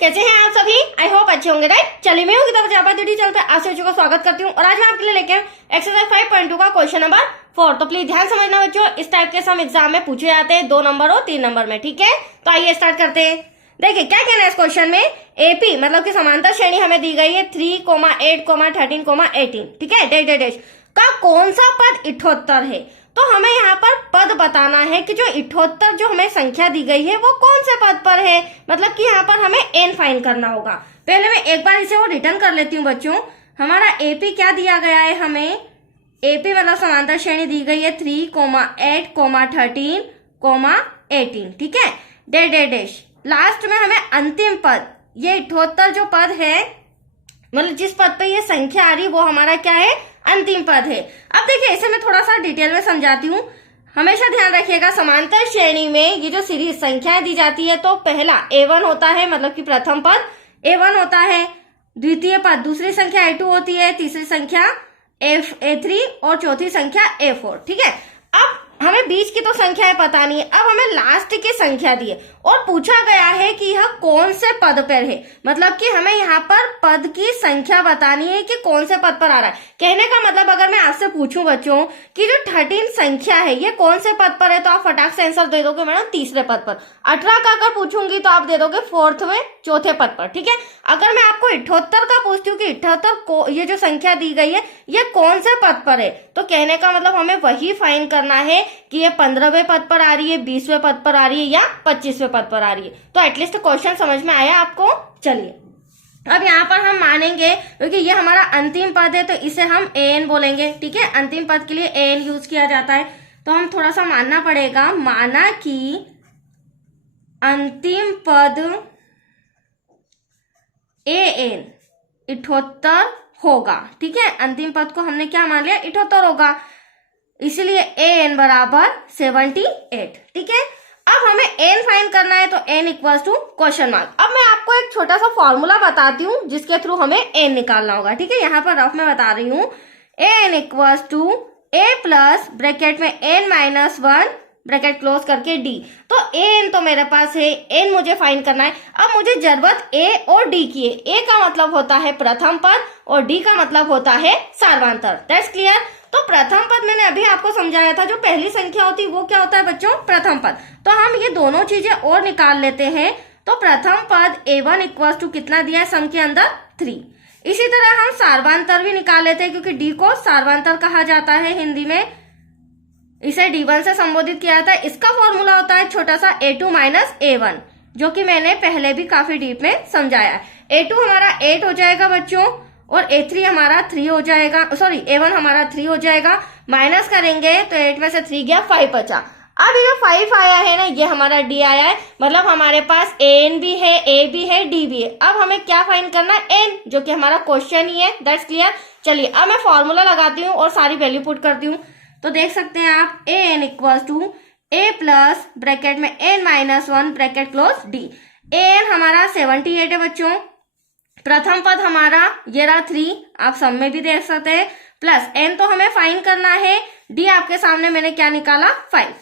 कैसे हैं आप सभी? आई होप अच्छे होंगे, राइट। चलिए मैं हूँ किताब जापा चैनल पे आप सभी को स्वागत करती हूँ और आज मैं आपके लिए लेके एक्सरसाइज 5.2 का क्वेश्चन नंबर 4। तो प्लीज ध्यान समझना बच्चों, इस टाइप के सम एग्जाम में पूछे जाते हैं 2 नंबर और 3 नंबर में, ठीक है। तो आइए स्टार्ट करते हैं। देखिए क्या कहना है इस क्वेश्चन में, एपी मतलब कि समांतर श्रेणी हमें दी गई है 3, 8, 13, 18, ठीक है, डैश डैश डैश का कौन सा पद 78 है। तो हमें यहाँ पर पद बताना है कि जो 78 जो हमें संख्या दी गई है वो कौन से पद पर है, मतलब कि यहाँ पर हमें एन फाइंड करना होगा। पहले मैं एक बार इसे वो रिटर्न कर लेती हूँ बच्चों। हमारा एपी क्या दिया गया है, हमें एपी मतलब समांतर श्रेणी दी गई है 3, 8, 13, 18, ठीक है, डैश डैश डैश। लास्ट में हमें अंतिम पद, ये 78 जो पद है मतलब जिस पद पे ये संख्या आ रही वो हमारा क्या है, अंतिम पद है। अब देखिए इसे मैं थोड़ा सा डिटेल में समझाती हूँ। हमेशा ध्यान रखिएगा समांतर श्रेणी में ये जो सीरीज संख्याएं दी जाती है तो पहला A1 होता है, मतलब कि प्रथम पद A1 होता है, द्वितीय पद दूसरी संख्या A2 होती है, तीसरी संख्या A3 और चौथी संख्या A4, ठीक है। अब हमें बीच की तो संख्याएं पता नहीं है, अब हमें लास्ट की संख्या दी है और पूछा गया है कि यह कौन से पद पर है, मतलब कि हमें यहाँ पर पद की संख्या बतानी है कि कौन से पद पर आ रहा है। कहने का मतलब अगर मैं आपसे पूछूं बच्चों कि जो 13 संख्या है ये कौन से पद पर है, तो आप फटाक से आंसर दे दोगे मैडम तीसरे पद पर। 18 का अगर पूछूंगी तो आप दे दोगे 4वें चौथे पद पर, ठीक है। अगर मैं आपको 78 का पूछती हूँ कि 78 को ये जो संख्या दी गई है ये कौन से पद पर है, तो कहने का मतलब हमें वही फाइंड करना है कि ये 15वें पद पर आ रही है, 20वें पद पर आ रही है या 25वें पद पर आ रही है। तो एटलीस्ट क्वेश्चन समझ में आया आपको। चलिए अब यहाँ पर हम मानेंगे क्योंकि ये हमारा अंतिम पद है तो इसे हम एन बोलेंगे, ठीक है। अंतिम पद के लिए एन यूज किया जाता है तो हम थोड़ा सा मानना पड़ेगा। माना कि अंतिम पद एन 78 होगा, ठीक है। अंतिम पद को हमने क्या मान लिया, 78 होगा, इसलिए एन बराबर 78, ठीक है। अब हमें एन फाइंड करना है तो n equals to question mark. अब मैं आपको एक छोटा सा फॉर्मूला बताती हूँ जिसके थ्रू हमें एन निकालना होगा, ठीक है। यहाँ पर रफ में बता रही हूँ, n equals to a plus bracket में एन माइनस 1 ब्रैकेट क्लोज करके डी। तो एन तो मेरे पास है, एन मुझे फाइंड करना है। अब मुझे जरूरत ए और डी की है। ए का मतलब होता है प्रथम पद और डी का मतलब होता है सार्वधातुक। That's clear. तो प्रथम पद मैंने अभी आपको समझाया था, जो पहली संख्या होती है वो क्या होता है बच्चों, प्रथम पद। तो हम ये दोनों चीजें और निकाल लेते हैं। तो प्रथम पद A1 इक्वल्स टू कितना दिया है सम के अंदर 3। इसी तरह हम सार्वधातुक भी निकाल लेते हैं क्योंकि डी को सार्वधातुक कहा जाता है हिंदी में, इसे D1 से संबोधित किया जाता है। इसका फॉर्मूला होता है छोटा सा A2 माइनस A1, जो कि मैंने पहले भी काफी डीप में समझाया है। A2 हमारा 8 हो जाएगा बच्चों और A3 हमारा 3 हो जाएगा, सॉरी A1 हमारा 3 हो जाएगा। माइनस करेंगे तो 8 में से 3 गया, 5 बचा। अब ये जो 5 आया है ना ये हमारा D आया है, मतलब हमारे पास AN भी है, A भी है, D भी है। अब हमें क्या फाइंड करना है, N, जो कि हमारा क्वेश्चन ही है। That's clear. चलिए अब मैं फॉर्मूला लगाती हूँ और सारी वैल्यू पुट करती हूँ। तो देख सकते हैं आप AN equals to A plus bracket में N minus 1 bracket close D। AN हमारा 78 है बच्चों, प्रथम पद हमारा ये रहा 3, आप सब में भी देख सकते हैं, प्लस N तो हमें फाइंड करना है, D आपके सामने मैंने क्या निकाला 5।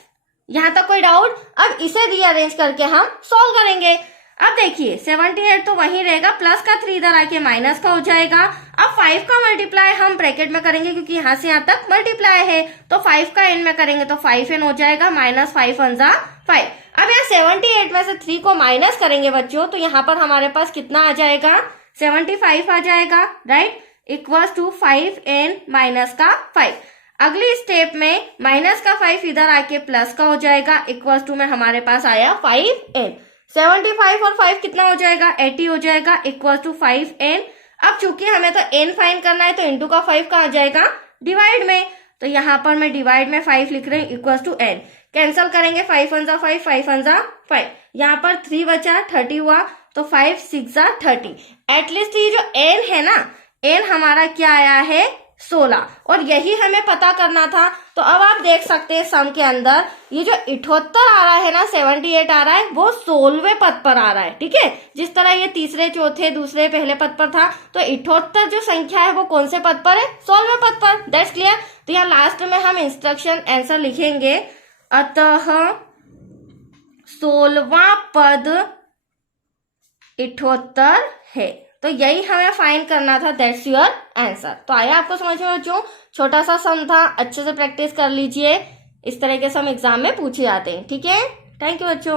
यहां तक कोई डाउट? अब इसे रीअरेंज करके हम सॉल्व करेंगे। अब देखिए 78 तो वहीं रहेगा, प्लस का 3 इधर आके माइनस का हो जाएगा। अब 5 का मल्टीप्लाई हम ब्रैकेट में करेंगे क्योंकि यहां से यहां तक मल्टीप्लाई है, तो 5 का n में करेंगे तो 5n हो जाएगा, माइनस 5 1 जा 5। अब यहाँ 78 में से 3 को माइनस करेंगे बच्चों तो यहाँ पर हमारे पास कितना आ जाएगा, 75 आ जाएगा, right, equals to 5n minus का 5। अगली स्टेप में माइनस का 5 इधर आके प्लस का हो जाएगा, इक्वल्स टू में हमारे पास आया 5n। 75 और 5 कितना हो जाएगा, 80 हो जाएगा, इक्वल्स टू 5n। अब चूंकि हमें तो n फाइंड करना है तो इंटू का 5 का आ जाएगा डिवाइड में, तो यहाँ पर मैं डिवाइड में 5 लिख रही हूँ, इक्वल्स टू n। कैंसिल करेंगे 5 1 जा 5, 5 1 जा 5, यहाँ पर 3 बचा, 30 हुआ, तो 5 6 जा 30। एटलीस्ट ये जो n है ना, n हमारा क्या आया है 16, और यही हमें पता करना था। तो अब आप देख सकते हैं सम के अंदर ये जो 78 आ रहा है ना, 78 आ रहा है, वो 16वें पद पर आ रहा है, ठीक है। जिस तरह ये तीसरे चौथे दूसरे पहले पद पर था, तो 78 जो संख्या है वो कौन से पद पर है, 16वें पद पर। That's clear. तो यहाँ लास्ट में हम इंस्ट्रक्शन आंसर लिखेंगे, अतः 16वां पद 78 है। तो यही हमें फाइंड करना था, दैट्स योर आंसर। तो आया आपको समझ में बच्चों? छोटा सा सम था, अच्छे से प्रैक्टिस कर लीजिए, इस तरीके से हम एग्जाम में पूछे जाते हैं। ठीक है, थैंक यू बच्चों।